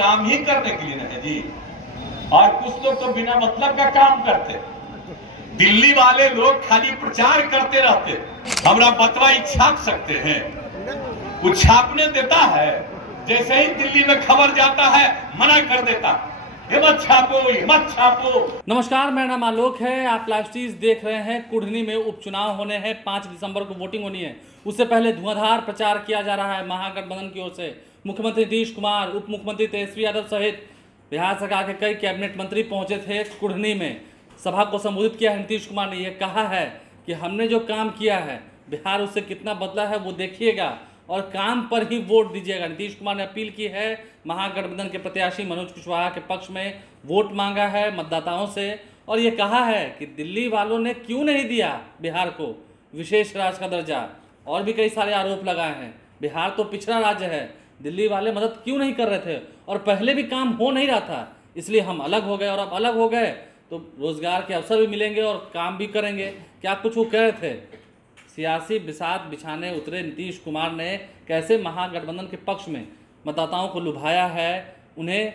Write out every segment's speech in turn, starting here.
काम ही करने के लिए ना है जी। और कुछ लोग तो बिना मतलब का काम करते। दिल्ली वाले लोग खाली प्रचार करते रहते। हमरा बतवा छाप सकते हैं, वो छापने देता है, जैसे ही दिल्ली में खबर जाता है मना कर देता, ये मत छापो, ये मत छापो। नमस्कार, मेरा नाम आलोक है। आप लाइव स्ट्रीम देख रहे हैं। कुढ़नी में उपचुनाव होने हैं, 5 दिसंबर को वोटिंग होनी है। उससे पहले धुआंधार प्रचार किया जा रहा है महागठबंधन की ओर से। मुख्यमंत्री नीतीश कुमार, उप मुख्यमंत्री तेजस्वी यादव सहित बिहार सरकार के कई कैबिनेट मंत्री पहुंचे थे कुढ़नी में। सभा को संबोधित किया है नीतीश कुमार ने। यह कहा है कि हमने जो काम किया है, बिहार उससे कितना बदला है वो देखिएगा और काम पर ही वोट दीजिएगा। नीतीश कुमार ने अपील की है महागठबंधन के प्रत्याशी मनोज कुशवाहा के पक्ष में, वोट मांगा है मतदाताओं से और ये कहा है कि दिल्ली वालों ने क्यों नहीं दिया बिहार को विशेष राज्य का दर्जा। और भी कई सारे आरोप लगाए हैं। बिहार तो पिछड़ा राज्य है, दिल्ली वाले मदद क्यों नहीं कर रहे थे और पहले भी काम हो नहीं रहा था, इसलिए हम अलग हो गए और अब अलग हो गए तो रोजगार के अवसर भी मिलेंगे और काम भी करेंगे। क्या कुछ वो कह रहे थे। सियासी बिसात बिछाने उतरे नीतीश कुमार ने कैसे महागठबंधन के पक्ष में मतदाताओं को लुभाया है, उन्हें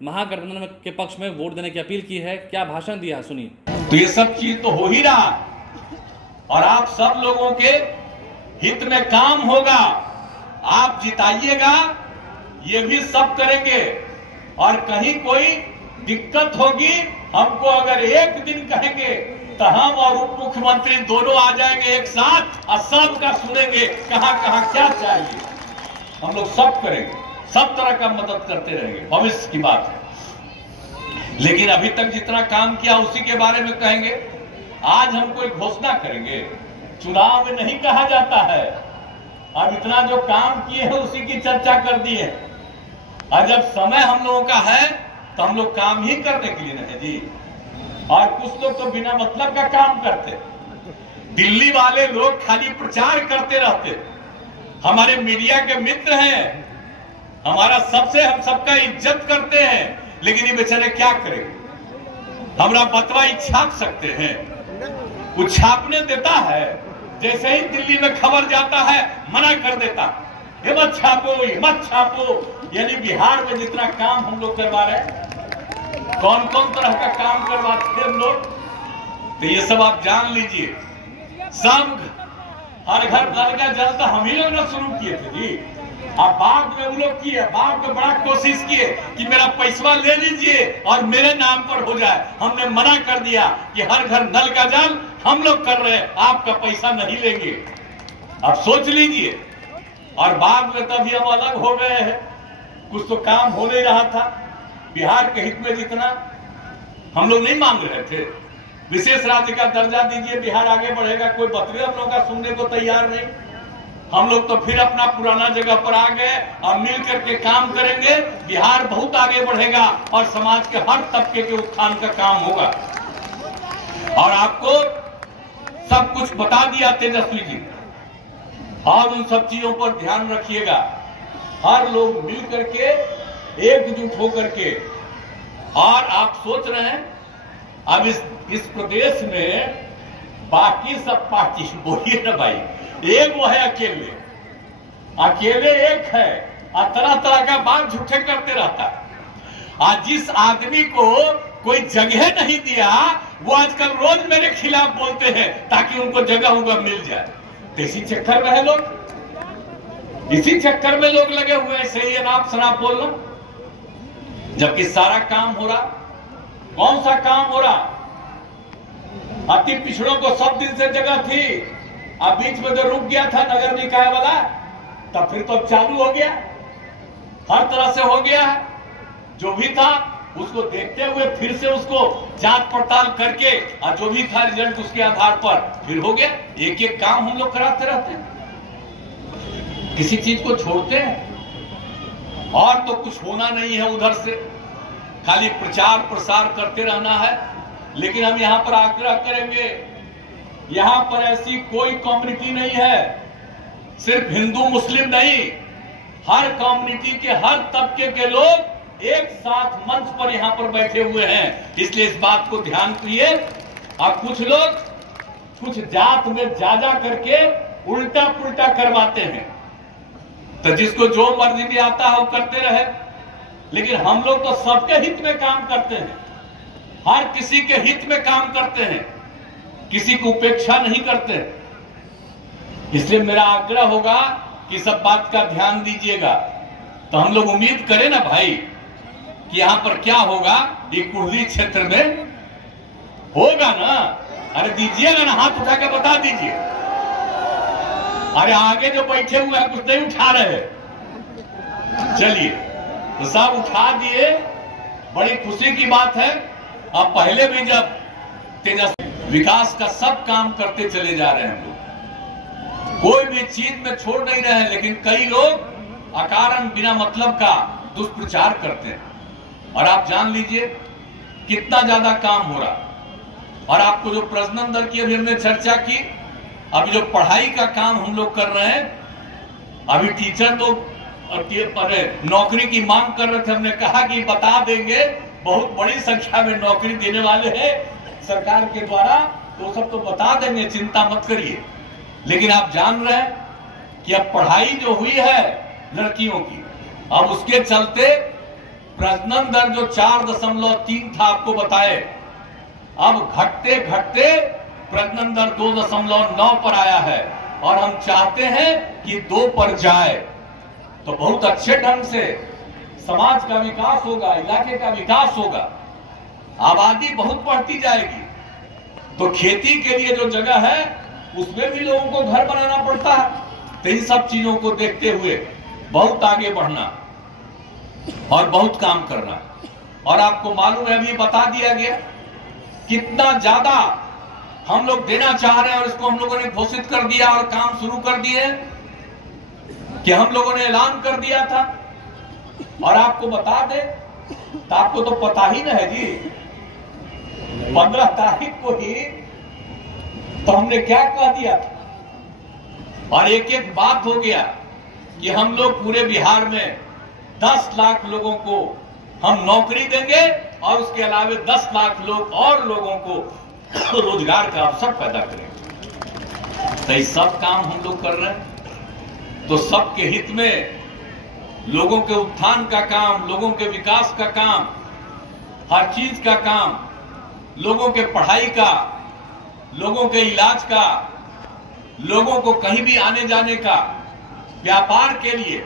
महागठबंधन के पक्ष में वोट देने की अपील की है। क्या भाषण दिया, सुनिए। तो ये सब चीज तो हो ही रहा और आप सब लोगों के हित में काम होगा। आप जिताइएगा, ये भी सब करेंगे और कहीं कोई दिक्कत होगी, हमको अगर एक दिन कहेंगे तो हम और उप मुख्यमंत्री दोनों आ जाएंगे एक साथ और सबका सुनेंगे कहां कहां क्या चाहिए। हम लोग सब करेंगे, सब तरह का मदद करते रहेंगे, भविष्य की बात है। लेकिन अभी तक जितना काम किया उसी के बारे में कहेंगे। आज हम कोई घोषणा करेंगे, चुनाव में नहीं कहा जाता है। अब इतना जो काम किए हैं उसी की चर्चा कर दी है और जब समय हम लोगों का है तो हम लोग काम ही करने के लिए ना है जी। और कुछ लोग तो बिना मतलब का काम करते। दिल्ली वाले लोग खाली प्रचार करते रहते। हमारे मीडिया के मित्र हैं, हमारा सबसे हम सबका इज्जत करते हैं, लेकिन ये बेचारे क्या करें। हमरा बतवा छाप सकते हैं, वो छापने देता है, जैसे ही दिल्ली में खबर जाता है मना कर देता, ये मत छापो, ये मत छापो। यानी बिहार में जितना काम हम लोग करवा रहे हैं, कौन कौन तरह का काम करवाते हैं हम लोग, तो ये सब आप जान लीजिए। सब हर घर नल का जल तो हम ही लोग ने शुरू किए थे जी। अब बाद में वो लोग किए, बाद में बड़ा कोशिश किए कि मेरा पैसा ले लीजिए और मेरे नाम पर हो जाए। हमने मना कर दिया कि हर घर नल का जल हम लोग कर रहे हैं, आपका पैसा नहीं लेंगे। अब सोच लीजिए। और बाद में तभी हम अलग हो गए हैं। कुछ तो काम हो नहीं रहा था बिहार के हित में, जितना हम लोग नहीं मांग रहे थे। विशेष राज्य का दर्जा दीजिए, बिहार आगे बढ़ेगा। कोई बतवे हम लोग का सुनने को तैयार नहीं। हम लोग तो फिर अपना पुराना जगह पर आ गए और मिल करके काम करेंगे। बिहार बहुत आगे बढ़ेगा और समाज के हर तबके के उत्थान का काम होगा। और आपको सब कुछ बता दिया तेजस्वी जी, और उन सब चीजों पर ध्यान रखिएगा। हर लोग मिल करके एकजुट होकर के। और आप सोच रहे हैं अब इस प्रदेश में बाकी सब पार्टी, बोलिए ना भाई, एक वो है अकेले, अकेले एक है और तरह तरह का बात झूठे करते रहता है। आज जिस आदमी को कोई जगह नहीं दिया वो आजकल रोज मेरे खिलाफ बोलते हैं ताकि उनको जगह उनका मिल जाए। तो इसी चक्कर में है लोग, इसी चक्कर में लोग लगे हुए हैं। सही अनाप शनाप बोलना, जबकि सारा काम हो रहा। कौन सा काम हो रहा। अति पिछड़ों को सब दिन से जगह थी। अब बीच में जो रुक गया था नगर निकाय वाला, तब फिर तो चालू हो गया, हर तरह से हो गया है। जो भी था उसको देखते हुए फिर से उसको जांच पड़ताल करके और जो भी था रिजल्ट उसके आधार पर फिर हो गया। एक एक काम हम लोग कराते रहते हैं, किसी चीज को छोड़ते हैं। और तो कुछ होना नहीं है उधर से, खाली प्रचार प्रसार करते रहना है। लेकिन हम यहां पर आग्रह करेंगे, यहां पर ऐसी कोई कम्युनिटी नहीं है, सिर्फ हिंदू मुस्लिम नहीं, हर कम्युनिटी के हर तबके के लोग एक साथ मंच पर यहां पर बैठे हुए हैं। इसलिए इस बात को ध्यान दिए। और कुछ लोग कुछ जात में जा करके उल्टा पुल्टा करवाते हैं, तो जिसको जो मर्जी भी आता है वो करते रहे। लेकिन हम लोग तो सबके हित में काम करते हैं, हर किसी के हित में काम करते हैं, किसी की उपेक्षा नहीं करते। इसलिए मेरा आग्रह होगा कि सब बात का ध्यान दीजिएगा। तो हम लोग उम्मीद करें ना भाई कि यहां पर क्या होगा, ये कुर्ली क्षेत्र में होगा ना। अरे दीजिएगा ना, हाथ उठा के बता दीजिए। अरे आगे जो बैठे हुए हैं कुछ नहीं उठा रहे, चलिए तो सब उठा दिए, बड़ी खुशी की बात है। अब पहले भी जब तेजस्वी विकास का सब काम करते चले जा रहे हैं लोग, कोई भी चीज में छोड़ नहीं रहे हैं, लेकिन कई लोग अकारण बिना मतलब का दुष्प्रचार करते हैं। और आप जान लीजिए कितना ज्यादा काम हो रहा। और आपको जो प्रजनन दर की अभी हमने चर्चा की, अभी जो पढ़ाई का काम हम लोग कर रहे हैं, अभी टीचर तो नौकरी की मांग कर रहे थे, हमने कहा कि बता देंगे, बहुत बड़ी संख्या में नौकरी देने वाले हैं सरकार के द्वारा, तो सब तो बता देंगे, चिंता मत करिए। लेकिन आप जान रहे हैं कि अब पढ़ाई जो हुई है लड़कियों की, अब उसके चलते प्रजनन दर जो 4.3 था आपको बताए, अब घटते घटते प्रजनन दर 2.9 पर आया है। और हम चाहते हैं कि 2 पर जाए, तो बहुत अच्छे ढंग से समाज का विकास होगा, इलाके का विकास होगा, आबादी बहुत बढ़ती जाएगी। तो खेती के लिए जो जगह है उसमें भी लोगों को घर बनाना पड़ता है। तो इन सब चीजों को देखते हुए बहुत आगे बढ़ना और बहुत काम करना। और आपको मालूम है, अभी बता दिया गया कितना ज्यादा हम लोग देना चाह रहे हैं, और इसको हम लोगों ने घोषित कर दिया और काम शुरू कर दिए कि हम लोगों ने ऐलान कर दिया था। और आपको बता दें, तो आपको तो पता ही ना है जी, 15 तारीख को ही तो हमने क्या कह दिया था। और एक एक बात हो गया कि हम लोग पूरे बिहार में 10 लाख लोगों को हम नौकरी देंगे, और उसके अलावा 10 लाख लोग और लोगों को रोजगार का अवसर पैदा करेंगे। तो ये सब काम हम लोग कर रहे हैं। तो सबके हित में, लोगों के उत्थान का काम, लोगों के विकास का काम, हर चीज का काम, लोगों के पढ़ाई का, लोगों के इलाज का, लोगों को कहीं भी आने जाने का, व्यापार के लिए।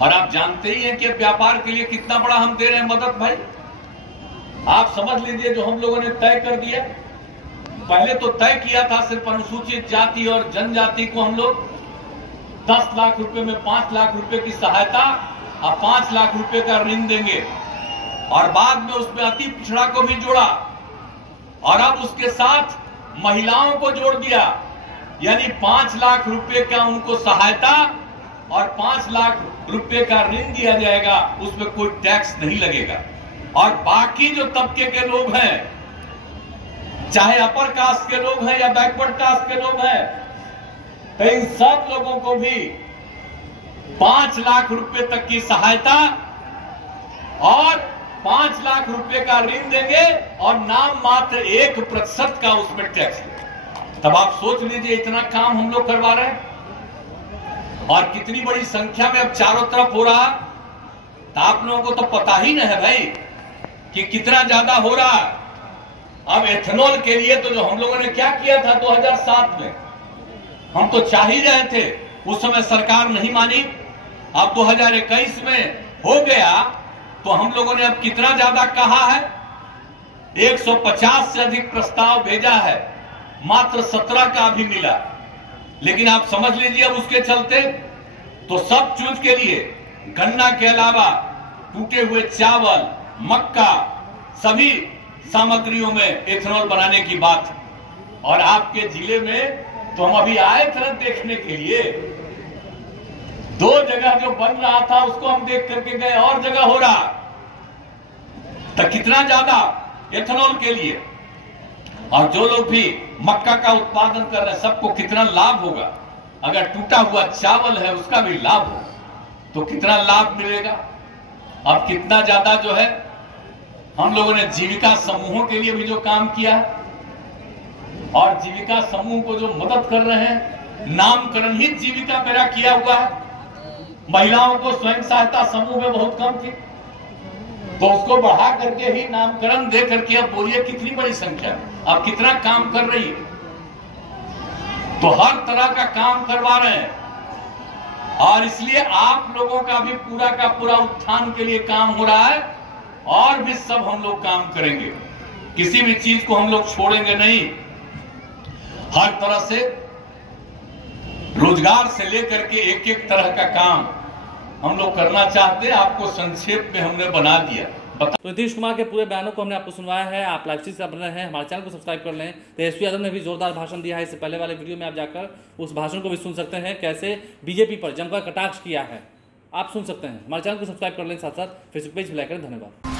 और आप जानते ही हैं कि व्यापार के लिए कितना बड़ा हम दे रहे हैं मदद भाई। आप समझ लीजिए, जो हम लोगों ने तय कर दिया, पहले तो तय किया था सिर्फ अनुसूचित जाति और जनजाति को हम लोग 10 लाख रुपए में 5 लाख रुपए की सहायता और 5 लाख रुपए का ऋण देंगे। और बाद में उसमें अति पिछड़ा को भी जोड़ा, और अब उसके साथ महिलाओं को जोड़ दिया, यानी 5 लाख रुपए का उनको सहायता और 5 लाख रुपए का ऋण दिया जाएगा, उसमें कोई टैक्स नहीं लगेगा। और बाकी जो तबके के लोग हैं, चाहे अपर कास्ट के लोग हैं या बैकवर्ड कास्ट के लोग हैं, तो इन सब लोगों को भी 5 लाख रुपए तक की सहायता और 5 लाख रुपए का ऋण देंगे, और नाम मात्र 1% का उसमें टैक्स देंगे। तब आप सोच लीजिए, इतना काम हम लोग करवा रहे हैं, और कितनी बड़ी संख्या में अब चारों तरफ हो रहा। तो आप लोगों को तो पता ही नहीं है भाई कि कितना ज्यादा हो रहा। अब एथेनॉल के लिए तो जो हम लोगों ने क्या किया था 2007 में, हम तो चाह ही रहे थे, उस समय सरकार नहीं मानी। अब 2021 में हो गया, तो हम लोगों ने अब कितना ज्यादा कहा है, 150 से अधिक प्रस्ताव भेजा है, मात्र 17 का भी मिला। लेकिन आप समझ लीजिए, अब उसके चलते तो सब चीज के लिए, गन्ना के अलावा टूटे हुए चावल, मक्का, सभी सामग्रियों में एथेनॉल बनाने की बात। और आपके जिले में तो हम अभी आए थे देखने के लिए, 2 जगह जो बन रहा था उसको हम देख करके गए, और जगह हो रहा। तो कितना ज्यादा एथेनॉल के लिए, और जो लोग भी मक्का का उत्पादन कर रहे हैं, सबको कितना लाभ होगा। अगर टूटा हुआ चावल है उसका भी लाभ हो, तो कितना लाभ मिलेगा। अब कितना ज्यादा जो है हम लोगों ने जीविका समूहों के लिए भी जो काम किया है, और जीविका समूह को जो मदद कर रहे हैं, नामकरण ही जीविका मेरा किया हुआ है। महिलाओं को स्वयं सहायता समूह में बहुत कम थी, तो उसको बढ़ा करके ही नामकरण दे करके अब बोलिए कितनी बड़ी संख्या, अब कितना काम कर रही है। तो हर तरह का काम करवा रहे हैं, और इसलिए आप लोगों का भी पूरा का पूरा उत्थान के लिए काम हो रहा है, और भी सब हम लोग काम करेंगे, किसी भी चीज को हम लोग छोड़ेंगे नहीं। हर तरह से रोजगार से लेकर के एक एक तरह का काम हम लोग करना चाहते हैं, आपको संक्षेप में हमने बना दिया। तो नीतीश कुमार के पूरे बयानों को हमने आपको सुनवाया है। आप लाइव से बन रहे हैं, हमारे चैनल को सब्सक्राइब कर लें। तेजस्वी यादव ने भी जोरदार भाषण दिया है, इससे पहले वाले वीडियो में आप जाकर उस भाषण को भी सुन सकते हैं, कैसे बीजेपी पर जमकर कटाक्ष किया है, आप सुन सकते हैं। हमारे चैनल को सब्सक्राइब कर लें, साथ साथ फेसबुक पेज भी लाइक करें। धन्यवाद।